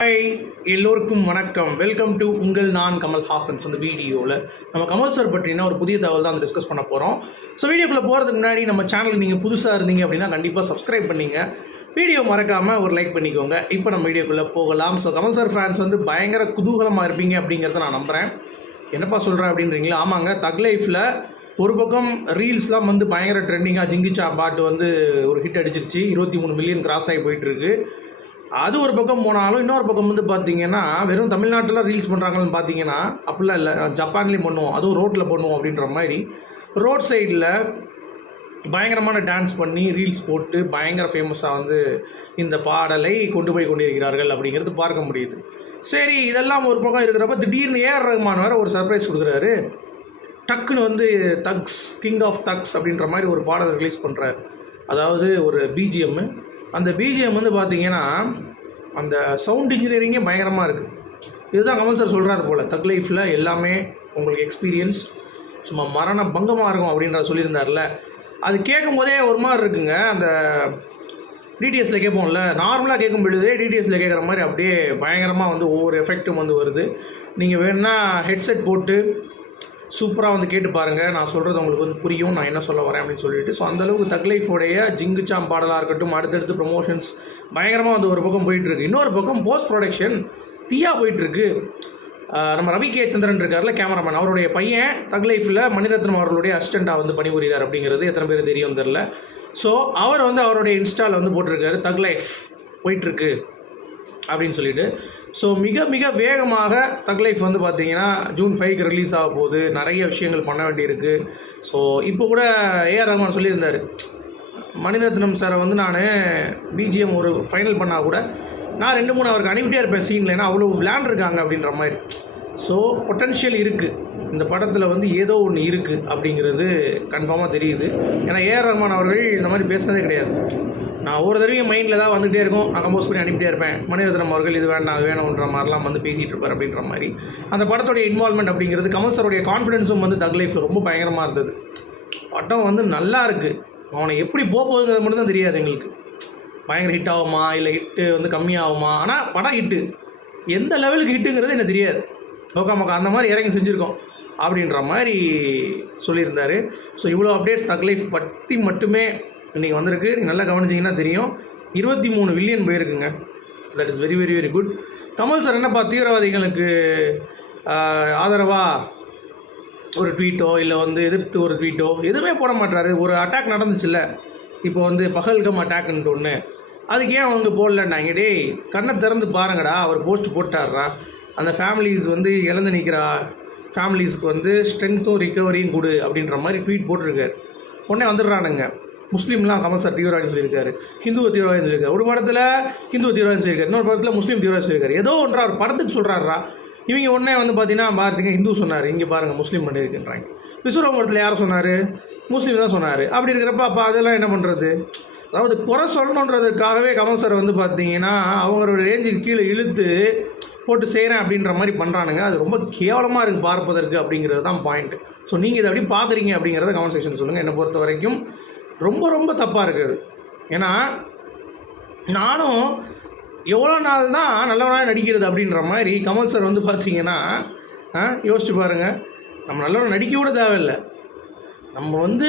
Hi எல்லோருக்கும் வணக்கம். Welcome to உங்கள் நான் கமல் ஹாசன்ஸ் அந்த வீடியோவில் நம்ம கமல் சார் பற்றின ஒரு புதிய தகவல் தான் டிஸ்கஸ் பண்ண போகிறோம் ஸோ வீடியோக்குள்ளே போகிறதுக்கு முன்னாடி நம்ம சேனலுக்கு நீங்கள் புதுசாக இருந்தீங்க அப்படின்னா கண்டிப்பாக சப்ஸ்கிரைப் பண்ணிங்க. வீடியோ மறக்காமல் ஒரு லைக் பண்ணிக்கோங்க. இப்போ நம்ம வீடியோக்குள்ளே போகலாம். ஸோ கமல் சார் ஃபேன்ஸ் வந்து பயங்கர குதூகலமாக இருப்பீங்க அப்படிங்கிறத நான் நம்புகிறேன் என்னப்பா சொல்கிறேன் அப்படின்றீங்களா? ஆமாங்க தக் லைஃப்பில் ஒரு பக்கம் ரீல்ஸ்லாம் வந்து பயங்கர ட்ரெண்டிங்காக ஜிங்கிச்சா பாட்டு வந்து ஒரு ஹிட் அடிச்சிருச்சு. இருபத்தி மூணு மில்லியன் கிராஸ் ஆகி போயிட்டுருக்கு அது ஒரு பக்கம் போனாலும் இன்னொரு பக்கம் வந்து பார்த்தீங்கன்னா வெறும் தமிழ்நாட்டில் ரீல்ஸ் பண்ணுறாங்கன்னு பார்த்தீங்கன்னா அப்படிலாம் இல்லை. ஜப்பான்லேயும் பண்ணுவோம். அதுவும் ரோட்டில் பண்ணுவோம் அப்படின்ற மாதிரி. ரோட் சைடில் பயங்கரமான டான்ஸ் பண்ணி ரீல்ஸ் போட்டு பயங்கர ஃபேமஸாக வந்து இந்த பாடலை கொண்டு போய் கொண்டிருக்கிறார்கள் அப்படிங்கிறது பார்க்க முடியுது. சரி இதெல்லாம் ஒரு பக்கம் இருக்கிறப்ப திடீர்னு ஏஆர் ரஹ்மான் வேறு ஒரு சர்ப்ரைஸ் கொடுக்குறாரு. டக்குன்னு வந்து தக்ஸ் கிங் ஆஃப் தக்ஸ் அப்படின்ற மாதிரி ஒரு பாடல் ரிலீஸ் பண்ணுறாரு அதாவது ஒரு பிஜிஎம்மு அந்த பிஜிஎம் வந்து பார்த்தீங்கன்னா அந்த சவுண்ட் இன்ஜினியரிங்கே பயங்கரமாக இருக்குது இதுதான் கமல் சார் சொல்கிறாரு போல் தக் லைஃப்பில் எல்லாமே உங்களுக்கு எக்ஸ்பீரியன்ஸ் சும்மா மரண பங்கமாக இருக்கும் அப்படின்ற சொல்லியிருந்தார்ல. அது கேட்கும் போதே ஒரு மாதிரி இருக்குங்க அந்த டிடிஎஸில் கேட்போம்ல நார்மலாக கேட்கும் பொழுதே டிடிஎஸில் கேட்குற மாதிரி அப்படியே பயங்கரமாக வந்து ஒவ்வொரு எஃபெக்ட்டும் வந்து வருது. நீங்கள் வேணுன்னா ஹெட்செட் போட்டு சூப்பராக வந்து கேட்டு பாருங்கள் நான் சொல்கிறது உங்களுக்கு வந்து புரியும். நான் என்ன சொல்ல வரேன் அப்படின்னு சொல்லிட்டு. ஸோ அந்தளவுக்கு தக்லைஃபோடைய ஜிங்குச்சாம் பாடலாக இருக்கட்டும் அடுத்தடுத்து ப்ரொமோஷன்ஸ் பயங்கரமாக வந்து ஒரு பக்கம் போயிட்டுருக்கு இன்னொரு பக்கம் போஸ்ட் ப்ரொடக்ஷன் தீயாக போயிட்டுருக்கு நம்ம ரவி கே சந்திரன் இருக்கார்ல கேமராமேன் அவருடைய பையன் தக் லைஃப்பில் மணிரத்னம் அவர்களுடைய அசிஸ்டண்ட்டாக வந்து பணிபுரிகிறார் அப்படிங்கிறது எத்தனை பேர் தெரியும் தெரில ஸோ அவர் வந்து அவருடைய இன்ஸ்டாவில் வந்து போட்டிருக்காரு. தக் லைஃப் போயிட்டுருக்கு அப்படின்னு சொல்லிட்டு. ஸோ மிக மிக வேகமாக தக் லைஃப் வந்து பார்த்தீங்கன்னா ஜூன் ஃபைவ்க்கு ரிலீஸ் ஆக போகுது. நிறைய விஷயங்கள் பண்ண வேண்டியிருக்கு. ஸோ இப்போ கூட ஏஆர் ரஹ்மான் சொல்லியிருந்தார். மணிரத்னம் சாரை வந்து நான் பிஜிஎம் ஒரு ஃபைனல் பண்ணால் கூட நான் ரெண்டு மூணு அவருக்கு அனுப்பிட்டே இருப்பேன் சீனில் ஏன்னா அவ்வளோ விளையாண்டுருக்காங்க அப்படின்ற மாதிரி. ஸோ பொட்டன்ஷியல் இருக்குது இந்த படத்தில் வந்து ஏதோ ஒன்று இருக்குது அப்படிங்கிறது கன்ஃபார்மாக தெரியுது. ஏன்னா ஏஆர் ரஹ்மான் அவர்கள் இந்த மாதிரி பேசுனதே கிடையாது. நான் ஒரு தடவையும் மைண்டில் தான் வந்துகிட்டே இருக்கும். நான் கம்போஸ் பண்ணி அனுப்பிட்டே இருப்பேன். மணிரத்னம் அவர்கள் இது வேண்டாம் அது வேணுன்ற மாதிரிலாம் வந்து பேசிகிட்டு இருப்பார் அப்படின்ற மாதிரி. அந்த படத்துடைய இன்வால்மெண்ட் அப்படிங்கிறது கமல் சாருடைய கான்ஃபிடென்ஸும் வந்து தக் லைஃப்பில் ரொம்ப பயங்கரமாக இருந்தது. படம் வந்து நல்லா இருக்குது அவனை எப்படி போக போகுதுங்கிறது மட்டும் தான் தெரியாது எங்களுக்கு. பயங்கர ஹிட் ஆகுமா இல்லை ஹிட்டு வந்து கம்மியாகுமா? ஆனால் படம் ஹிட்டு எந்த லெவலுக்கு ஹிட்டுங்கிறது எனக்கு தெரியாது. ஓகே மக்கா அந்த மாதிரி இறங்கி செஞ்சுருக்கோம் அப்படின்ற மாதிரி சொல்லியிருந்தார். ஸோ இவ்வளோ அப்டேட்ஸ் தக் லைஃப் பற்றி மட்டுமே இன்றைக்கி வந்திருக்கு. நீங்கள் நல்லா கவனிச்சிங்கன்னா தெரியும். இருபத்தி மூணு billion போயிருக்குங்க. That is very very very good Kamal sir என்னப்பா தீவிரவாதிகளுக்கு ஆதரவாக ஒரு ட்வீட்டோ இல்லை வந்து எதிர்த்து ஒரு ட்வீட்டோ எதுவுமே போட மாட்டாரு ஒரு அட்டாக் நடந்துச்சுல்ல. இப்போ வந்து பகல்கம் அட்டாக்ன்ட்டு ஒன்று அதுக்கு ஏன் அவங்க போடலன்னாங்க டேய் கண்ணை திறந்து பாருங்கடா அவர் போஸ்ட் போட்டார்றா அந்த ஃபேமிலிஸ் வந்து இழந்து நிற்கிறா ஃபேமிலிஸ்க்கு வந்து ஸ்ட்ரென்த்தும் ரிக்கவரியும் கொடு அப்படின்ற மாதிரி ட்வீட் போட்டிருக்காரு. உடனே வந்துடுறானுங்க. முஸ்லீம்லாம் கமல் சார் தீவிரவாதி சொல்லியிருக்காரு. ஹிந்துவ தீவிரவாதி சொல்லியிருக்காரு. ஒரு படத்தில் ஹிந்துவ தீவிரவாதி சொல்லியிருக்காரு. இன்னொரு படத்தில் முஸ்லீம் தீவிரவாதி சொல்லியிருக்காரு. ஏதோ ஒன்றா ஒரு படத்துக்கு சொல்கிறாரா இவங்க உடனே வந்து பார்த்தீங்கன்னா பாருங்க ஹிந்து சொன்னார். இங்கே பாருங்கள் முஸ்லீம் பண்ணியிருக்கின்றாங்க விஸ்வரூபம் படத்தில் யார் சொன்னார்? முஸ்லீம் தான் சொன்னார். அப்படி இருக்கிறப்ப அப்போ அதெல்லாம் என்ன பண்ணுறது அதாவது குறை சொல்லணுன்றதுக்காகவே கமல் சார் வந்து பார்த்தீங்கன்னா அவங்களோட ரேஞ்சுக்கு கீழே இழுத்து போட்டு செய்கிறேன் அப்படின்ற மாதிரி பண்ணுறானுங்க அது ரொம்ப கேவலமாக இருக்குது பார்ப்பதற்கு அப்படிங்கிறது தான் பாயிண்ட் ஸோ நீங்கள் இதை அப்படி பார்க்குறீங்க அப்படிங்கிறத கமெண்ட் செக்ஷன் சொல்லுங்கள் என்னை பொறுத்த வரைக்கும் ரொம்ப ரொம்ப தப்பாக இருக்குது. ஏன்னா நானும் எவ்வளோ நாள் தான் நல்லவனாக நடிக்கிறது அப்படின்ற மாதிரி கமல் சார் வந்து பார்த்தீங்கன்னா யோசிச்சு பாருங்கள் நம்ம நல்லவனை நடிக்க கூட தேவையில்லை. நம்ம வந்து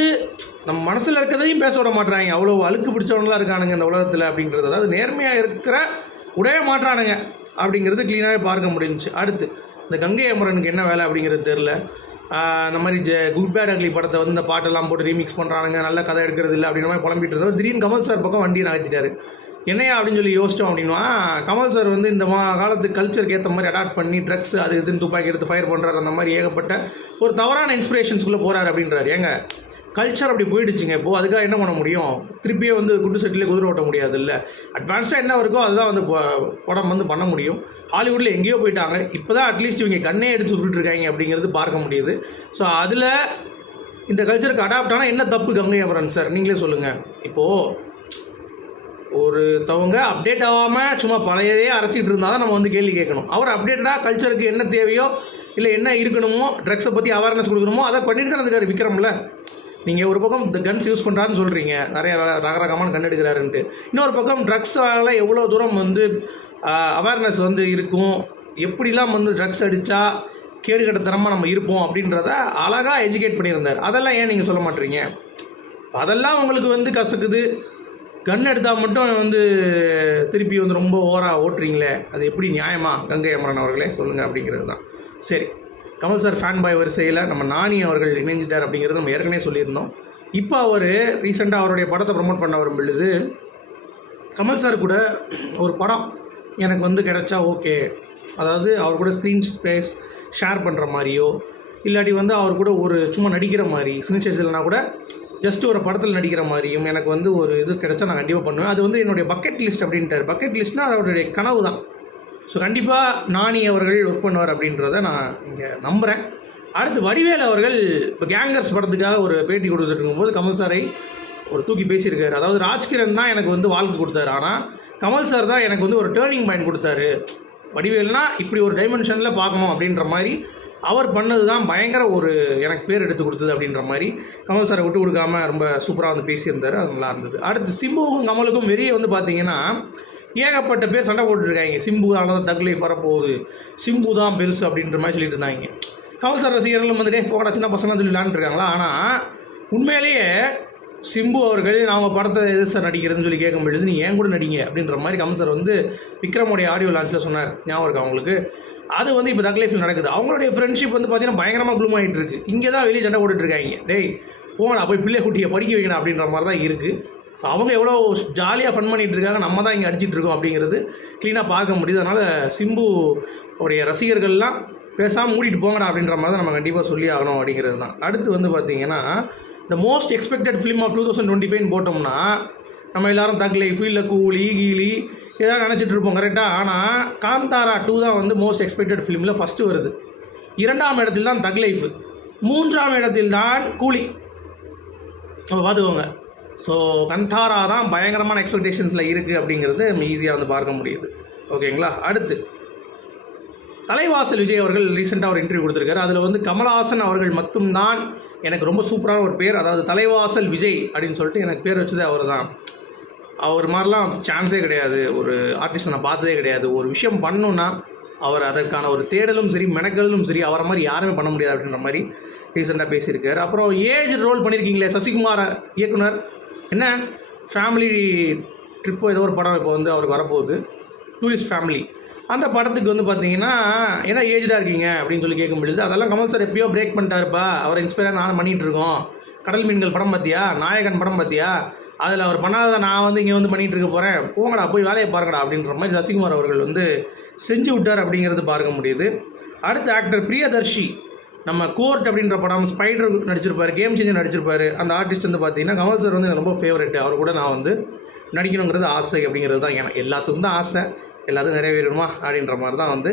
நம்ம மனசில் இருக்கிறதையும் பேச விட மாட்டுறாங்க அவ்வளோ அழுக்கு பிடிச்சவங்களாம் இருக்கானுங்க இந்த உலகத்தில் அப்படிங்கிறது அதாவது நேர்மையாக இருக்கிற உடைய மாட்றானுங்க அப்படிங்கிறது க்ளீனாகவே பார்க்க முடிஞ்சுச்சு. அடுத்து இந்த கங்கை அமரனுக்கு என்ன வேலை அப்படிங்கிறது தெரில இந்த மாதிரி ஜெ குட் பேட் அக்லி படத்தை வந்து இந்த பாட்டெல்லாம் போட்டு ரீமிக்ஸ் பண்ணுறானுங்க நல்ல கதை எடுக்கிறது இல்லை அப்படின்ற மாதிரி புலம்பிட்டு இருந்தோம் திடீர்னு கமல் சார் பக்கம் வண்டியை நகர்த்திட்டாரு. என்னையா அப்படின்னு சொல்லி யோசிச்சோம் அப்படின்னா கமல் சார் வந்து இந்த மா காலத்து கல்ச்சருக்கு ஏற்ற மாதிரி அடாப்ட் பண்ணி ட்ரக்ஸ் அது இதுன்னு துப்பாக்கி எடுத்து ஃபயர் பண்ணுறாரு அந்த மாதிரி ஏகப்பட்ட ஒரு தவறான இன்ஸ்பிரேஷன்ஸ்குள்ளே போகிறாரு அப்படின்றாரு. ஏங்க கல்ச்சர் அப்படி போயிடுச்சுங்க. இப்போது அதுக்காக என்ன பண்ண முடியும்? திருப்பியே வந்து குண்டு செட்டிலே குதிரை ஓட்ட முடியாது இல்லை அட்வான்ஸ்டாக என்ன இருக்கோ அதுதான் வந்து படம் வந்து பண்ண முடியும். ஹாலிவுட்டில் எங்கேயோ போயிட்டாங்க. இப்போ தான் அட்லீஸ்ட் இவங்க கண்ணே எடுத்து விட்டுருக்காங்க இருக்காங்க அப்படிங்கிறது பார்க்க முடியுது. ஸோ அதில் இந்த கல்ச்சருக்கு அடாப்ட் ஆனால் என்ன தப்பு கங்கை அமரன் சார் நீங்களே சொல்லுங்கள் இப்போது ஒருத்தவங்க அப்டேட் ஆகாமல் சும்மா பழையதே அரைச்சிட்டு இருந்தால் தான் நம்ம வந்து கேள்வி கேட்கணும். அவர் அப்டேட்டடாக கல்ச்சருக்கு என்ன தேவையோ இல்லை என்ன இருக்கணுமோ ட்ரக்ஸை பற்றி அவேர்னஸ் கொடுக்கணுமோ அதை பண்ணிட்டு தான் இருக்காரு விக்ரமில். நீங்கள் ஒரு பக்கம் இந்த கன்ஸ் யூஸ் பண்ணுறாருன்னு சொல்கிறீங்க நிறைய ரகரகமான கண் எடுக்கிறாருன்ட்டு. இன்னொரு பக்கம் ட்ரக்ஸால் எவ்வளோ தூரம் வந்து அவேர்னஸ் வந்து இருக்கும். எப்படிலாம் வந்து ட்ரக்ஸ் அடித்தா கேடுகட்டத்தனமாக நம்ம இருப்போம் அப்படின்றத அழகாக எஜுகேட் பண்ணியிருந்தார். அதெல்லாம் ஏன் நீங்கள் சொல்ல மாட்டீங்க? அதெல்லாம் உங்களுக்கு வந்து கசக்குது. கன் எடுத்தால் மட்டும் வந்து திருப்பி வந்து ரொம்ப ஓவராக ஓட்டுறீங்களே. அது எப்படி நியாயமாக கங்கை அமரன் அவர்களே சொல்லுங்கள் அப்படிங்கிறது தான். சரி. கமல் சார் ஃபேன் பாய் வரிசையில் நம்ம நானி அவர்கள் இணைஞ்சிட்டார் அப்படிங்கிறது நம்ம ஏற்கனவே சொல்லியிருந்தோம். இப்போ அவர் ரீசெண்டாக அவருடைய படத்தை ப்ரமோட் பண்ண வரும் பொழுது கமல் சார் கூட ஒரு படம் எனக்கு வந்து கிடச்சா ஓகே அதாவது அவர் கூட ஸ்க்ரீன் ஸ்பேஸ் ஷேர் பண்ணுற மாதிரியோ இல்லாட்டி வந்து அவர் கூட ஒரு சும்மா நடிக்கிற மாதிரி ஸ்க்ரீன் ஸ்பேஸ் இல்லைனா கூட ஜஸ்ட் ஒரு படத்தில் நடிக்கிற மாதிரியும் எனக்கு வந்து ஒரு இது கிடச்சா நான் கண்டிப்பாக பண்ணுவேன். அது வந்து என்னுடைய பக்கெட் லிஸ்ட் அப்படின்ட்டார். பக்கெட் லிஸ்ட்னால் அவருடைய கனவு தான் ஸோ கண்டிப்பாக நானி அவர்கள் ஒர்க் பண்ணுவார் அப்படின்றத நான் இங்கே நம்புகிறேன் அடுத்து வடிவேல் அவர்கள் இப்போ கேங்கர்ஸ் படத்துக்காக ஒரு பேட்டி கொடுத்துட்டு இருக்கும்போது கமல் சாரை ஒரு தூக்கி பேசியிருக்காரு. அதாவது ராஜ்கிரண் தான் எனக்கு வந்து வாழ்க்கை கொடுத்தாரு. ஆனால் கமல் சார் தான் எனக்கு வந்து ஒரு டேர்னிங் பாயிண்ட் கொடுத்தாரு. வடிவேல்னா இப்படி ஒரு டைமென்ஷனில் பார்க்கணும் அப்படின்ற மாதிரி அவர் பண்ணது தான் பயங்கர ஒரு எனக்கு பேர் எடுத்து கொடுத்தது அப்படின்ற மாதிரி கமல் சாரை விட்டு கொடுக்காம ரொம்ப சூப்பராக வந்து பேசியிருந்தார். அது நல்லா இருந்தது. அடுத்து சிம்புவுக்கும் கமலுக்கும் வெளியே வந்து பார்த்தீங்கன்னா ஏகப்பட்ட பேர் சண்டை போட்டுருக்காங்க சிம்பு தான் தக்லைஃப் வரப்போகுது. சிம்பு தான் பெருசு அப்படின்ற மாதிரி சொல்லிட்டு இருந்தாங்க. கமல் சார் ரசிகர்களும் டே போகடா சின்ன பசங்க சொல்லி விளாண்டுருக்காங்களா ஆனால் உண்மையிலேயே சிம்பு அவர்கள் அவங்க படத்தை எது சார் நடிக்கிறதுன்னு சொல்லி கேட்கும் பொழுது நீ ஏன் கூட நடிங்க? அப்படின்ற மாதிரி கமல் சார் வந்து விக்ரமுடைய ஆடியோ லான்ச்சில் சொன்னார். ஞாபகம் இருக்கா அவங்களுக்கு அது வந்து இப்போ தக்லைஃபில் நடக்குது. அவங்களுடைய ஃப்ரெண்ட்ஷிப் வந்து பார்த்தீங்கன்னா பயங்கரமாக க்ளூம் ஆகிட்டு இருக்கு. இங்கே தான் வெளியே சண்டை போட்டுட்ருக்காங்க டேய் போங்கடா போய் பிள்ளை குட்டியை படிக்க வைக்கணும் அப்படின்ற மாதிரி தான் இருக்குது ஸோ அவங்க எவ்வளோ ஜாலியாக ஃபன் பண்ணிகிட்டு இருக்காங்க நம்ம தான் இங்கே அடிச்சிட்டு இருக்கோம் அப்படிங்கிறது க்ளீனாக பார்க்க முடியுது. அதனால் சிம்பு உடைய ரசிகர்கள்லாம் பேசாமல் மூடிட்டு போங்கடா அப்படின்ற மாதிரி தான் நம்ம கண்டிப்பாக சொல்லி ஆகணும் அப்படிங்கிறது தான். அடுத்து வந்து பார்த்தீங்கன்னா the most expected film of two thousand twenty five போட்டோம்னா நம்ம எல்லாரும் தக் லைஃப் இல்லை கூலி கீலி இதான் நினச்சிட்டு இருப்போம் கரெக்டாக ஆனால் காந்தாரா டூ தான் வந்து மோஸ்ட் எக்ஸ்பெக்டட் ஃபிலிமில் ஃபஸ்ட்டு வருது. இரண்டாம் இடத்தில் தான் தக் லைஃப் மூன்றாம் இடத்தில் தான் கூலி. அப்போ பார்த்துக்கோங்க ஸோ கந்தாரா தான் பயங்கரமான எக்ஸ்பெக்டேஷன்ஸில் இருக்குது அப்படிங்கிறது நம்ம ஈஸியாக வந்து பார்க்க முடியுது. ஓகேங்களா அடுத்து. தலைவாசல் விஜய் அவர்கள் ரீசெண்டாக ஒரு இன்டர்வியூ கொடுத்துருக்காரு. அதில் வந்து கமலஹாசன் அவர்கள் மட்டும்தான் எனக்கு ரொம்ப சூப்பரான ஒரு பேர். அதாவது தலைவாசல் விஜய் அப்படின்னு சொல்லிட்டு எனக்கு பேர் வச்சது அவர் தான் அவர் மாதிரிலாம் சான்ஸே கிடையாது. ஒரு ஆர்டிஸ்ட் நான் பார்த்ததே கிடையாது. ஒரு விஷயம் பண்ணணுன்னா அவர் அதற்கான ஒரு தேடலும் சரி மெனக்கலும் சரி அவரை மாதிரி யாருமே பண்ண முடியாது அப்படின்ற மாதிரி ரீசெண்டாக பேசியிருக்காரு. அப்புறம் ஏஜ் ரோல் பண்ணியிருக்கீங்களே சசிகுமார் இயக்குனர். என்ன? ஃபேமிலி ட்ரிப்போ ஏதோ ஒரு படம் இப்போ வந்து அவருக்கு வரப்போகுது. டூரிஸ்ட் ஃபேமிலி அந்த படத்துக்கு வந்து பார்த்தீங்கன்னா ஏன்னா ஏஜ்டாக இருக்கீங்க? அப்படின்னு சொல்லி கேட்கும் பொழுது அதெல்லாம் கமல் சார் எப்பயோ பிரேக் பண்ணிட்டாருப்பா. அவரை இன்ஸ்பயராக நானும் பண்ணிகிட்டு இருக்கோம். கடல் மீன்கள் படம் பார்த்தியா நாயகன் படம் பார்த்தியா அதில் அவர் பண்ணாத நான் வந்து இங்கே வந்து பண்ணிகிட்டு இருக்க போகிறேன் போங்கடா போய் வேலையை பாருங்கடா அப்படின்ற மாதிரி சசிகுமார் அவர்கள் வந்து செஞ்சு விட்டார் அப்படிங்கிறது பார்க்க முடியுது. அடுத்த ஆக்டர் பிரியதர்ஷி. நம்ம கோர்ட் அப்படின்ற படம் ஸ்பைடர் நடிச்சிருப்பார் கேம் சேஞ்சர் நடிச்சிருப்பார் அந்த ஆர்டிஸ்ட் வந்து பார்த்தீங்கன்னா கமல் சார் வந்து எனக்கு ரொம்ப ஃபேவரெட் அவர் கூட நான் வந்து நடிக்கணுங்கிறது ஆசை அப்படிங்கிறது தான் எனக்கு. எல்லாத்துக்கும் தான் ஆசை. எல்லாத்துக்கும் நிறைவேறணுமா அப்படின்ற மாதிரி தான் வந்து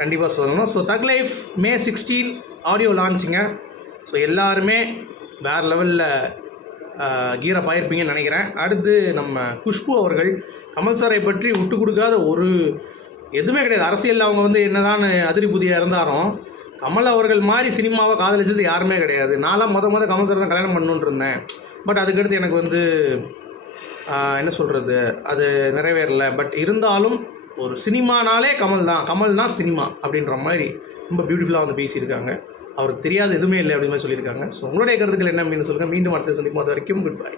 கண்டிப்பாக சொல்லணும். So thug life May sixteen audio லான்ச்சுங்க so எல்லாருமே வேறு லெவலில் கீரை பாயிருப்பீங்கன்னு நினைக்கிறேன். அடுத்து நம்ம குஷ்பு அவர்கள் கமல் சாரை பற்றி விட்டு கொடுக்காத ஒரு எதுவுமே கிடையாது. அரசியலில் அவங்க வந்து என்னதான் அதிரி புதியாக இருந்தாலும் கமல் அவர்கள் மாதிரி சினிமாவை காதலிச்சது யாருமே கிடையாது. நான்லாம் மொதல் மொதல் கமல் சார் தான் கல்யாணம் பண்ணுன்னு இருந்தேன். பட் அதுக்கடுத்து எனக்கு வந்து என்ன சொல்கிறது அது நிறைவேறல. பட் இருந்தாலும் ஒரு சினிமானாலே கமல் தான். கமல் தான் சினிமா அப்படின்ற மாதிரி ரொம்ப பியூட்டிஃபுல்லாக வந்து பேசியிருக்காங்க. அவருக்கு தெரியாத எதுவுமே இல்லை அப்படின்னு மாதிரி சொல்லியிருக்காங்க. ஸோ உங்களுடைய கருத்துக்கள் என்ன அப்படின்னு சொல்லுங்கள் மீண்டும் அடுத்த சந்திக்கும் அது வரைக்கும் குட் பை